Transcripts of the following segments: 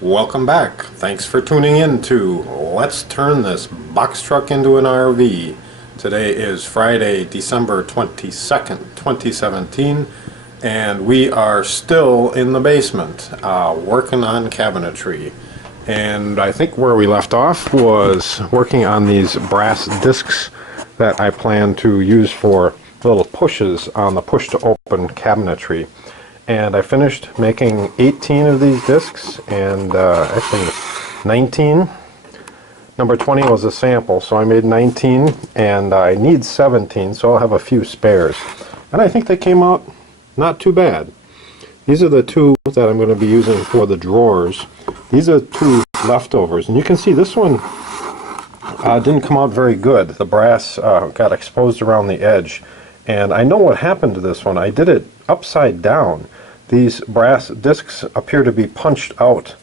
Welcome back. Thanks for tuning in to Let's Turn This Box Truck into an RV. Today is Friday, December 22nd, 2017, and we are still in the basement working on cabinetry. And I think where we left off was working on these brass discs that I plan to use for little pushes on the push-to-open cabinetry. And I finished making 18 of these discs, and actually 19. Number 20 was a sample, so I made 19, and I need 17, so I'll have a few spares. And I think they came out not too bad. These are the two that I'm going to be using for the drawers. These are two leftovers, and you can see this one didn't come out very good. The brass got exposed around the edge. And I know what happened to this one. I did it upside down. These brass discs appear to be punched out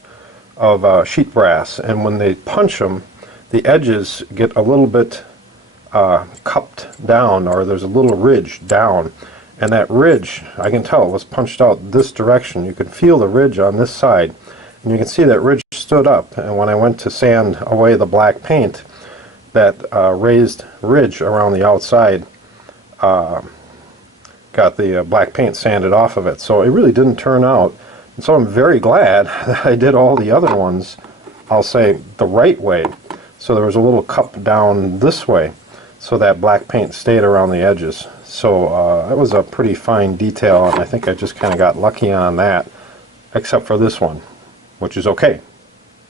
of sheet brass, and when they punch them, the edges get a little bit cupped down, or there's a little ridge down. And that ridge, I can tell it was punched out this direction. You can feel the ridge on this side, and you can see that ridge stood up. And when I went to sand away the black paint, that raised ridge around the outside got the black paint sanded off of it. So it really didn't turn out. And so I'm very glad that I did all the other ones, I'll say, the right way. So there was a little cup down this way, so that black paint stayed around the edges. So that was a pretty fine detail, and I think I just kind of got lucky on that, except for this one, which is okay,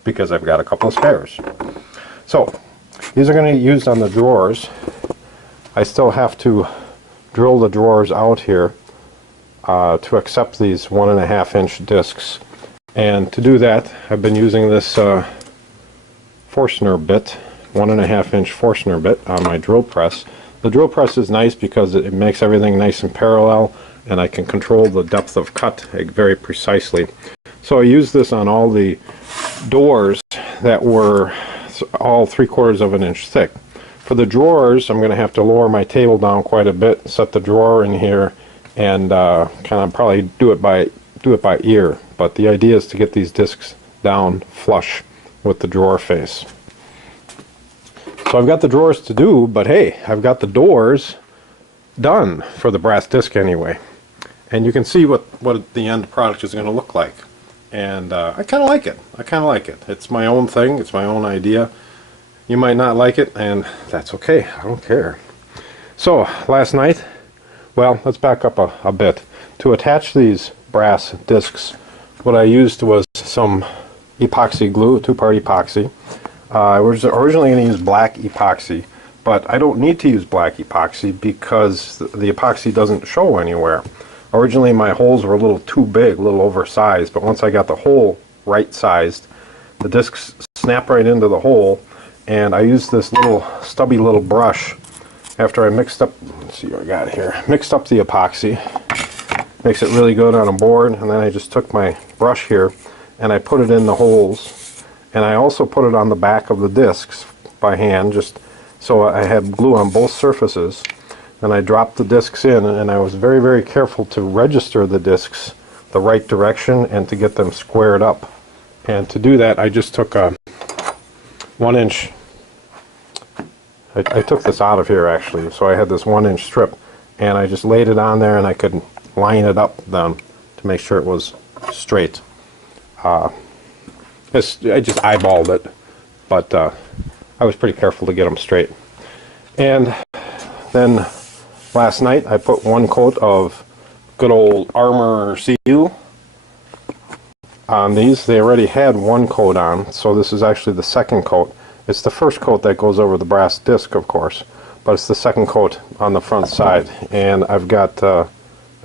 because I've got a couple of spares. So these are going to be used on the drawers. I still have to drill the drawers out here to accept these 1.5-inch discs, and to do that I've been using this Forstner bit, 1.5-inch Forstner bit on my drill press. The drill press is nice because it makes everything nice and parallel, and I can control the depth of cut very precisely. So I used this on all the doors that were all 3/4 of an inch thick. For the drawers, I'm going to have to lower my table down quite a bit, set the drawer in here, and kind of probably do it by ear. But the idea is to get these discs down flush with the drawer face. So I've got the drawers to do, but hey, I've got the doors done for the brass disc anyway. And you can see what the end product is going to look like. And I kind of like it. I kind of like it. It's my own thing. It's my own idea. You might not like it, and that's okay. I don't care. So last night, well, let's back up a bit. To attach these brass discs, what I used was some epoxy glue, 2-part epoxy. I was originally going to use black epoxy, but I don't need to use black epoxy because the epoxy doesn't show anywhere. Originally my holes were a little too big, a little oversized, but once I got the hole right sized, the discs snap right into the hole. And I used this little stubby little brush after I mixed up, let's see what I got here, mixed up the epoxy, makes it really good on a board, and then I just took my brush here and I put it in the holes, and I also put it on the back of the discs by hand, just so I had glue on both surfaces. And I dropped the discs in, and I was very, very careful to register the discs the right direction and to get them squared up. And to do that, I just took a 1-inch, I took this out of here actually, so I had this 1-inch strip, and I just laid it on there, and I could line it up then to make sure it was straight. I just eyeballed it, but I was pretty careful to get them straight. And then last night I put 1 coat of good old Armor Seal on these. They already had 1 coat on, so this is actually the 2nd coat. It's the first coat that goes over the brass disc, of course, but it's the 2nd coat on the front side. And I've got, I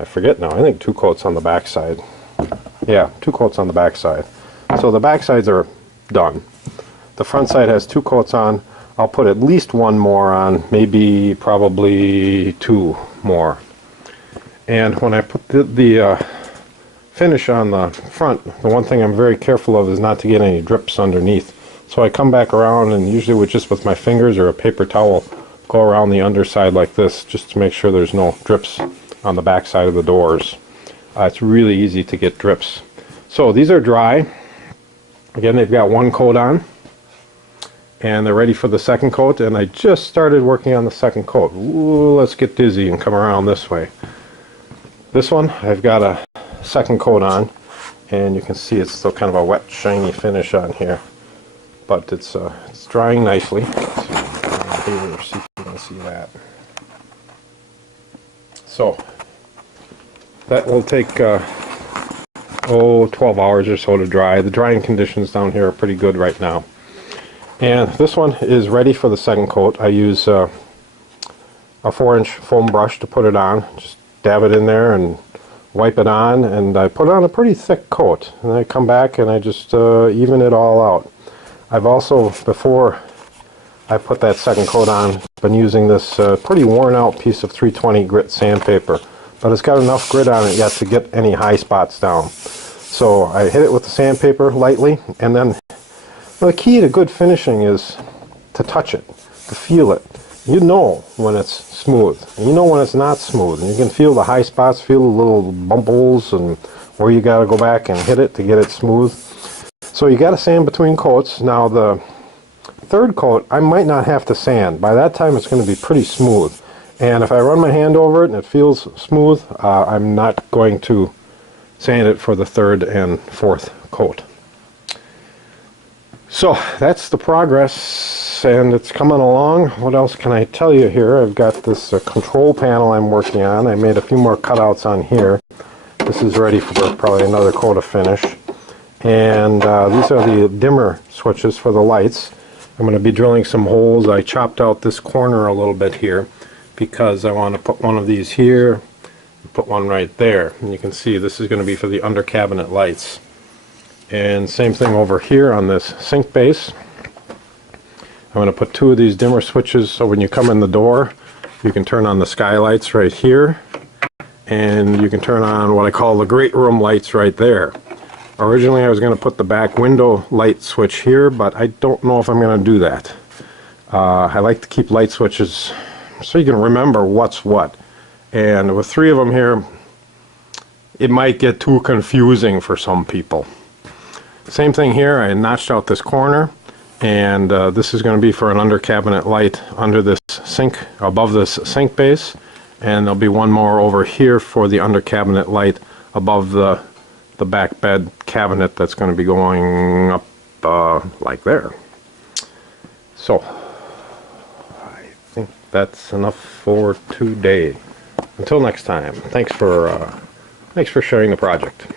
forget now, I think 2 coats on the back side. Yeah, 2 coats on the back side. So the back sides are done. The front side has 2 coats on. I'll put at least 1 more on, maybe probably 2 more. And when I put the finish on the front, the one thing I'm very careful of is not to get any drips underneath. So I come back around, and usually with my fingers or a paper towel, go around the underside like this, just to make sure there's no drips on the back side of the doors. It's really easy to get drips. So these are dry. Again, they've got one coat on, and they're ready for the second coat, and I just started working on the second coat. Ooh, let's get dizzy and come around this way. This one, I've got a second coat on, and you can see it's still kind of a wet, shiny finish on here, but it's drying nicely. Here, see if you can see that. So that will take 12 hours or so to dry. The drying conditions down here are pretty good right now. And this one is ready for the second coat. I use a 4-inch foam brush to put it on. Just dab it in there and wipe it on, and I put on a pretty thick coat. And I come back and I just even it all out. I've also, before I put that second coat on, been using this pretty worn out piece of 320 grit sandpaper, but it's got enough grit on it yet to get any high spots down. So I hit it with the sandpaper lightly, and then the key to good finishing is to touch it, to feel it. You know when it's smooth, and you know when it's not smooth, and you can feel the high spots, feel the little bumbles, and where you got to go back and hit it to get it smooth. So you got to sand between coats. Now the third coat, I might not have to sand. By that time it's going to be pretty smooth. And if I run my hand over it and it feels smooth, I'm not going to sand it for the third and fourth coat. So that's the progress, and it's coming along. What else can I tell you here? I've got this control panel I'm working on. I made a few more cutouts on here. This is ready for probably another coat of finish. And these are the dimmer switches for the lights. I'm going to be drilling some holes. I chopped out this corner a little bit here because I want to put one of these here and put one right there. And you can see this is going to be for the under cabinet lights. And same thing over here on this sink base. I'm going to put 2 of these dimmer switches so when you come in the door you can turn on the skylights right here, and you can turn on what I call the great room lights right there. Originally I was going to put the back window light switch here, but I don't know if I'm going to do that. I like to keep light switches so you can remember what's what. And with 3 of them here, it might get too confusing for some people. Same thing here, I notched out this corner, and this is going to be for an under cabinet light under this sink, above this sink base, and there'll be one more over here for the under cabinet light above the back bed cabinet that's going to be going up like there. So I think that's enough for today. Until next time, thanks for sharing the project.